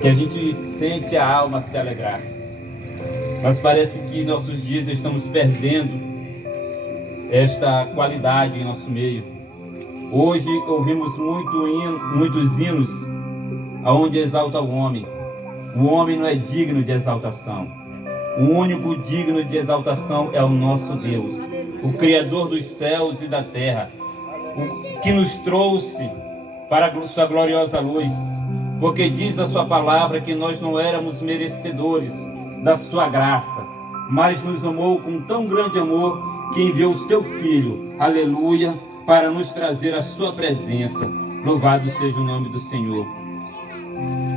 que a gente sente a alma se alegrar. Mas parece que em nossos dias estamos perdendo esta qualidade em nosso meio. Hoje ouvimos muitos hinos onde exalta o homem. O homem não é digno de exaltação. O único digno de exaltação é o nosso Deus, o Criador dos céus e da terra, o que nos trouxe para a sua gloriosa luz, porque diz a sua palavra que nós não éramos merecedores da sua graça, mas nos amou com tão grande amor que enviou o seu Filho, aleluia, para nos trazer a sua presença. Louvado seja o nome do Senhor.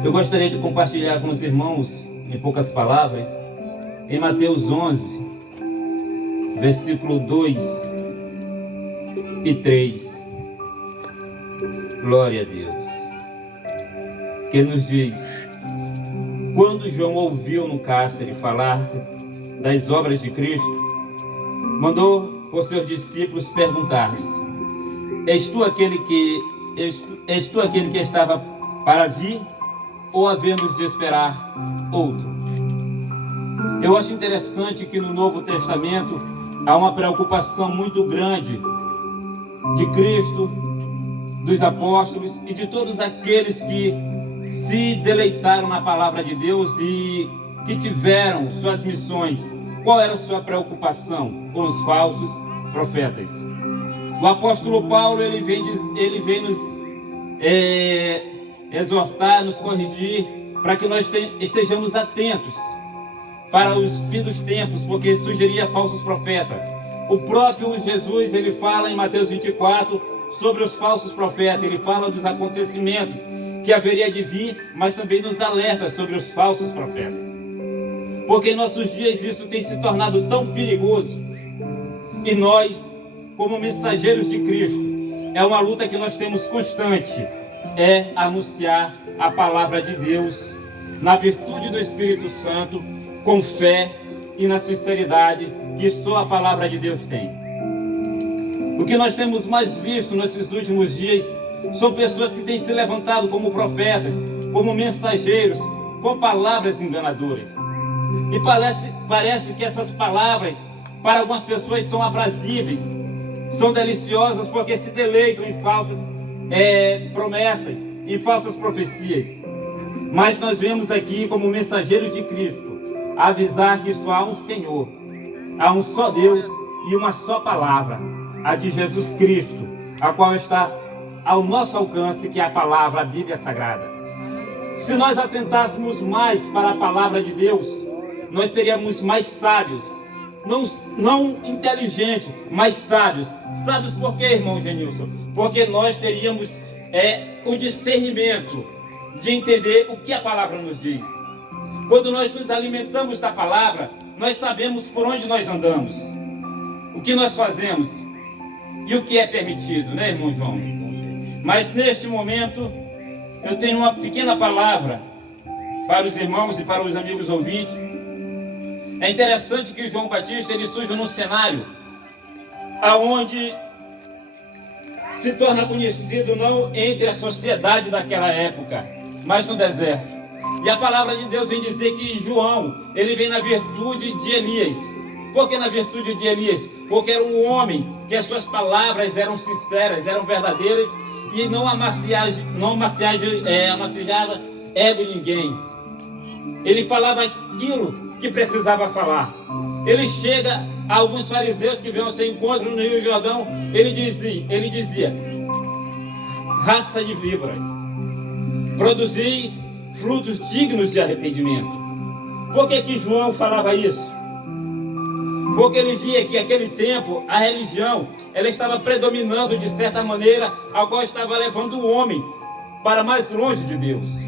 Eu gostaria de compartilhar com os irmãos, em poucas palavras, em Mateus 11, versículo 2 e 3. Glória a Deus. Que nos diz: quando João ouviu no cárcere falar das obras de Cristo, mandou por seus discípulos perguntar-lhes: És tu aquele que estava para vir, ou havemos de esperar outro? Eu acho interessante que no Novo Testamento há uma preocupação muito grande de Cristo, dos apóstolos e de todos aqueles que se deleitaram na palavra de Deus e que tiveram suas missões. Qual era a sua preocupação com os falsos profetas? O apóstolo Paulo ele vem nos exortar, nos corrigir, para que nós estejamos atentos para os fins dos tempos, porque surgiria falsos profetas. O próprio Jesus ele fala em Mateus 24 sobre os falsos profetas. Ele fala dos acontecimentos que haveria de vir, mas também nos alerta sobre os falsos profetas, porque em nossos dias isso tem se tornado tão perigoso. E nós, como mensageiros de Cristo, é uma luta que nós temos constante, é anunciar a palavra de Deus na virtude do Espírito Santo, com fé e na sinceridade que só a palavra de Deus tem. O que nós temos mais visto nesses últimos dias são pessoas que têm se levantado como profetas, como mensageiros, com palavras enganadoras. E parece que essas palavras, para algumas pessoas, são aprazíveis, são deliciosas, porque se deleitam em falsas promessas, em falsas profecias. Mas nós vemos aqui, como mensageiros de Cristo, avisar que só há um Senhor, há um só Deus e uma só palavra, a de Jesus Cristo, a qual está ao nosso alcance, que é a palavra, a Bíblia Sagrada. Se nós atentássemos mais para a palavra de Deus, nós seríamos mais sábios, não inteligentes, mas sábios. Sábios por quê, irmão Genilson? Porque nós teríamos o discernimento de entender o que a palavra nos diz. Quando nós nos alimentamos da palavra, nós sabemos por onde nós andamos, o que nós fazemos e o que é permitido, né, irmão João? Mas neste momento, eu tenho uma pequena palavra para os irmãos e para os amigos ouvintes. É interessante que João Batista ele surge num cenário aonde se torna conhecido não entre a sociedade daquela época, mas no deserto. E a palavra de Deus vem dizer que João, ele vem na virtude de Elias. Por que na virtude de Elias? Porque era um homem que as suas palavras eram sinceras, eram verdadeiras e não amaciava ego de ninguém. Ele falava aquilo que precisava falar. Ele chega a alguns fariseus que vêm ao seu encontro no Rio Jordão, ele dizia: raça de víboras, produzis frutos dignos de arrependimento. Por que João falava isso? Porque ele via que naquele tempo a religião ela estava predominando de certa maneira, a qual estava levando o homem para mais longe de Deus.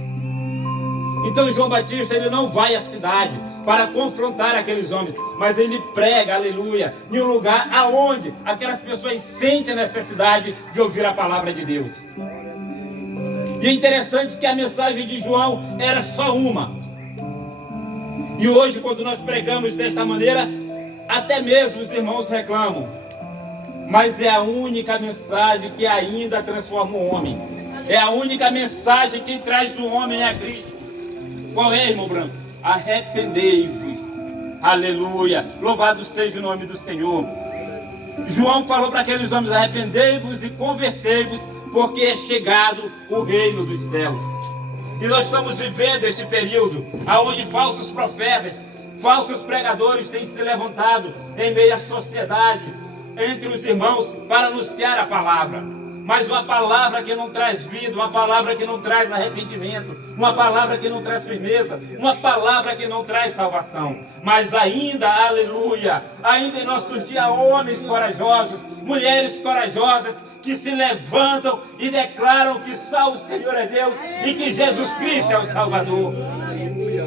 Então João Batista ele não vai à cidade para confrontar aqueles homens, mas ele prega, aleluia, em um lugar aonde aquelas pessoas sentem a necessidade de ouvir a palavra de Deus. E é interessante que a mensagem de João era só uma. E hoje, quando nós pregamos desta maneira, até mesmo os irmãos reclamam. Mas é a única mensagem que ainda transforma o homem. É a única mensagem que traz do homem a Cristo. Qual é, irmão Branco? Arrependei-vos. Aleluia. Louvado seja o nome do Senhor. João falou para aqueles homens: arrependei-vos e convertei-vos, porque é chegado o reino dos céus. E nós estamos vivendo este período onde falsos profetas, falsos pregadores têm se levantado em meio à sociedade, entre os irmãos, para anunciar a palavra. Mas uma palavra que não traz vida, uma palavra que não traz arrependimento, uma palavra que não traz firmeza, uma palavra que não traz salvação. Mas ainda, aleluia, ainda em nossos dias, homens corajosos, mulheres corajosas, que se levantam e declaram que só o Senhor é Deus e que Jesus Cristo é o Salvador. Aleluia.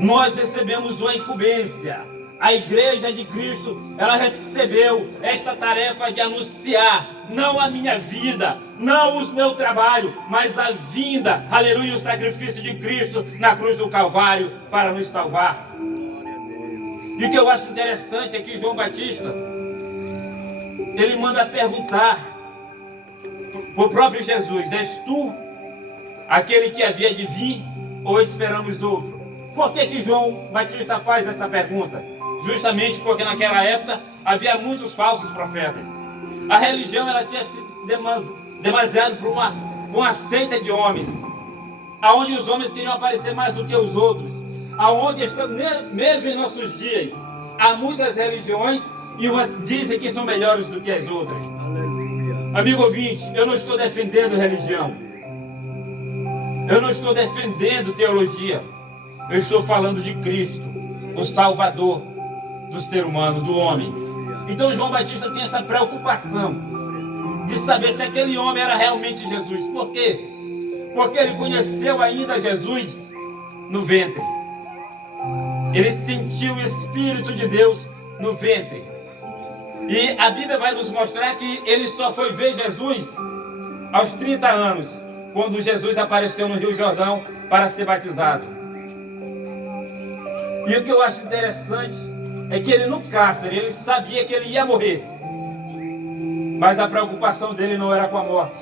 Nós recebemos uma incumbência. A igreja de Cristo, ela recebeu esta tarefa de anunciar, não a minha vida, não o meu trabalho, mas a vinda, aleluia, o sacrifício de Cristo na cruz do Calvário para nos salvar. E o que eu acho interessante é que João Batista, ele manda perguntar para o próprio Jesus: és tu aquele que havia de vir ou esperamos outro? Por que João Batista faz essa pergunta? Justamente porque naquela época havia muitos falsos profetas. A religião, ela tinha sido demasiado por uma seita de homens, aonde os homens queriam aparecer mais do que os outros, aonde mesmo em nossos dias há muitas religiões e umas dizem que são melhores do que as outras. Aleluia. Amigo ouvinte, eu não estou defendendo religião, eu não estou defendendo teologia, eu estou falando de Cristo, o Salvador do ser humano, do homem. Então João Batista tinha essa preocupação de saber se aquele homem era realmente Jesus. Por quê? Porque ele conheceu ainda Jesus no ventre. Ele sentiu o Espírito de Deus no ventre. E a Bíblia vai nos mostrar que ele só foi ver Jesus aos 30 anos, quando Jesus apareceu no Rio Jordão para ser batizado. E o que eu acho interessante é que ele no cárcere, ele sabia que ele ia morrer, mas a preocupação dele não era com a morte,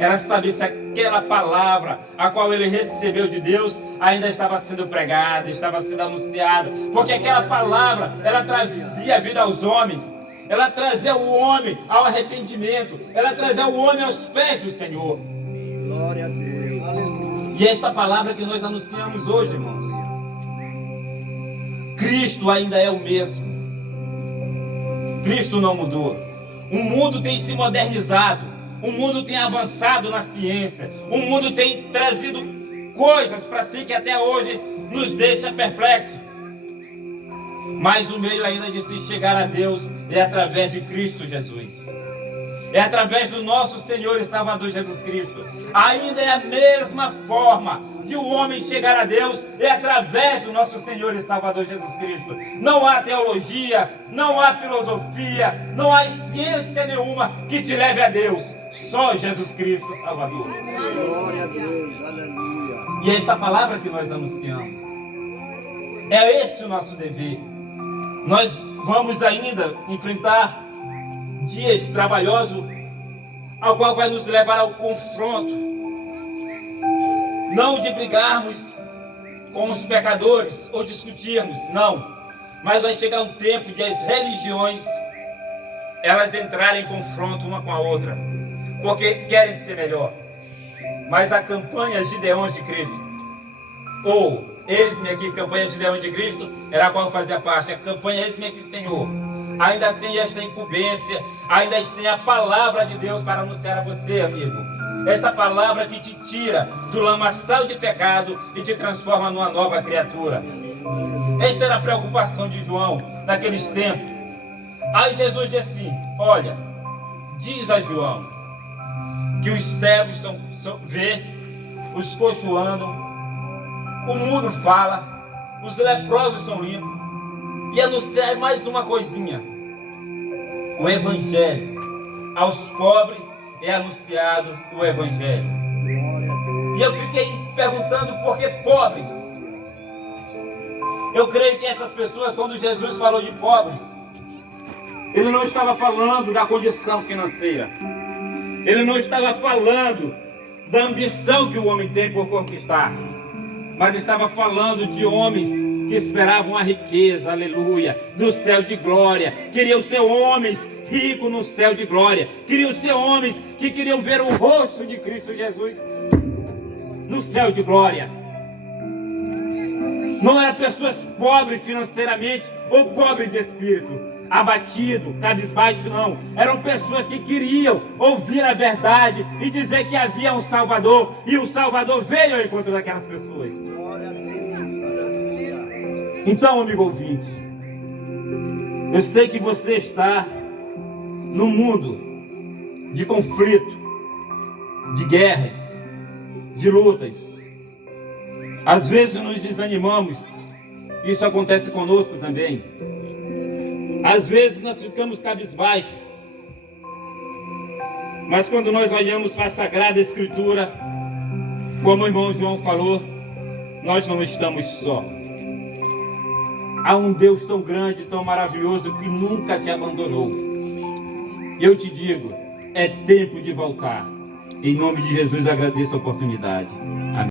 era saber se aquela palavra a qual ele recebeu de Deus ainda estava sendo pregada, estava sendo anunciada, porque aquela palavra, ela trazia vida aos homens, ela trazia o homem ao arrependimento, ela trazia o homem aos pés do Senhor. Glória a Deus. Aleluia. E esta palavra que nós anunciamos hoje, irmãos, Cristo ainda é o mesmo. Cristo não mudou. O mundo tem se modernizado. O mundo tem avançado na ciência. O mundo tem trazido coisas para si que até hoje nos deixa perplexos. Mas o meio ainda de se chegar a Deus é através de Cristo Jesus. É através do nosso Senhor e Salvador Jesus Cristo. Ainda é a mesma forma de o homem chegar a Deus, é através do nosso Senhor e Salvador Jesus Cristo. Não há teologia, não há filosofia, não há ciência nenhuma que te leve a Deus. Só Jesus Cristo, Salvador. Glória a Deus. Aleluia. E é esta palavra que nós anunciamos. É este o nosso dever. Nós vamos ainda enfrentar dias trabalhosos, ao qual vai nos levar ao confronto. Não de brigarmos com os pecadores ou discutirmos, não. Mas vai chegar um tempo de as religiões, elas entrarem em confronto uma com a outra, porque querem ser melhor. Mas a campanha Gideões de Cristo, ou Eis-me aqui, campanha Gideões de Cristo, era a qual fazia parte. A campanha Eis-me aqui, Senhor, ainda tem esta incumbência, ainda tem a palavra de Deus para anunciar a você, amigo. Esta palavra que te tira do lamaçal de pecado e te transforma numa nova criatura. Esta era a preocupação de João naqueles tempos. Aí Jesus disse assim: olha, diz a João que os cegos vê, os coxos andam, o mudo fala, os leprosos são limpos. E anunciar mais uma coisinha: o Evangelho. Aos pobres é anunciado o Evangelho. E eu fiquei perguntando por que pobres. Eu creio que essas pessoas, quando Jesus falou de pobres, ele não estava falando da condição financeira. Ele não estava falando da ambição que o homem tem por conquistar, mas estava falando de homens que esperavam a riqueza, aleluia, do céu de glória. Queriam ser homens ricos no céu de glória. Queriam ser homens que queriam ver o rosto de Cristo Jesus no céu de glória. Não eram pessoas pobres financeiramente ou pobres de espírito, abatido, cabisbaixo, não. Eram pessoas que queriam ouvir a verdade e dizer que havia um Salvador, e o Salvador veio ao encontro daquelas pessoas. Glória a Deus. Aleluia. Então, amigo ouvinte, eu sei que você está num mundo de conflito, de guerras, de lutas. Às vezes nos desanimamos, isso acontece conosco também. Às vezes nós ficamos cabisbaixos, mas quando nós olhamos para a Sagrada Escritura, como o irmão João falou, nós não estamos só. Há um Deus tão grande, tão maravilhoso, que nunca te abandonou. E eu te digo, é tempo de voltar. Em nome de Jesus, eu agradeço a oportunidade. Amém.